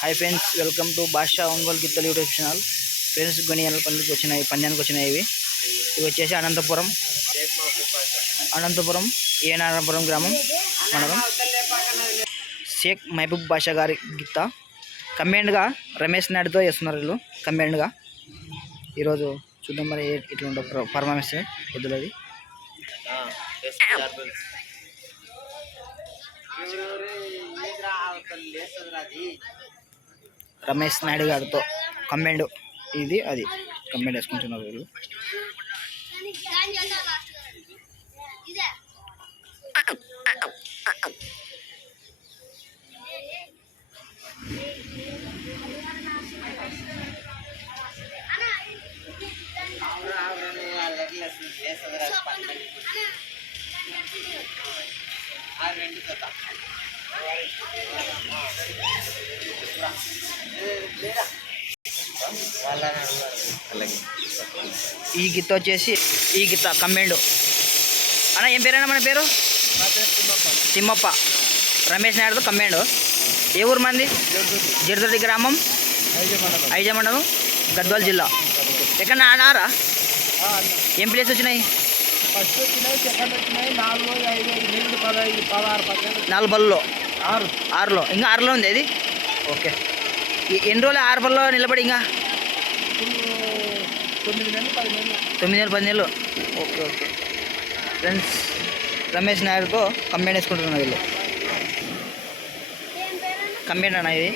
Hi friends welcome to Basha Ongole గిత్తలు YouTube channel friends గొనియాల పనులకు వచ్చినాయి పందానికి వచ్చినాయి ఇవి ఇవి వచ్చేసి అనంతపురం అనంతపురం ఏనారాపురం గ్రామం మండలం షేక్ మహబూబ్ బాషా గారి గిత్త కంబైన్డ్గా రమేష్ నాయుడుతో చేస్తున్నారు వీళ్ళు. కంబైన్డ్గా ఈరోజు చూద్దాం మరి ఏ- ఇట్లా ఉంటుంది పర్ఫార్మెన్స్ ఎద్దులది రమేష్ నాయుడు గారితో కమ్మెండు. ఇది అది. కంబైండ్ వేసుకుంటున్నారు వీళ్ళు. ఈ గిత్త వచ్చేసి ఈ గిత్త కమ్మెండు అన్న ఏం పేరైనా మన పేరు? తిమ్మప్ప. రమేష్ నాయుడుతో కమ్మెండు ఏ ఊరు మంది? జడిదొడ్డి గ్రామం? ఐజ మండలం గద్వాల జిల్లా. ఎక్కడ ఆనారా ఏం ప్లేస్ వచ్చినాయి? నాలుగు బల్లో ఆరు ఆరులో. ఇంకా ఆరులో ఉంది అది ఓకే. ఎన్ని రోజులు ఆరు బల్లో నిలబడి ఇంకా? తొమ్మిది నెలలు పది నెలలు. Okay okay. ఫ్రెండ్స్ రమేష్ నాయుడుతో కంప్లైంట్ వేసుకుంటున్నారు వీళ్ళు. కంప్లైంట్ అన్న ఇది?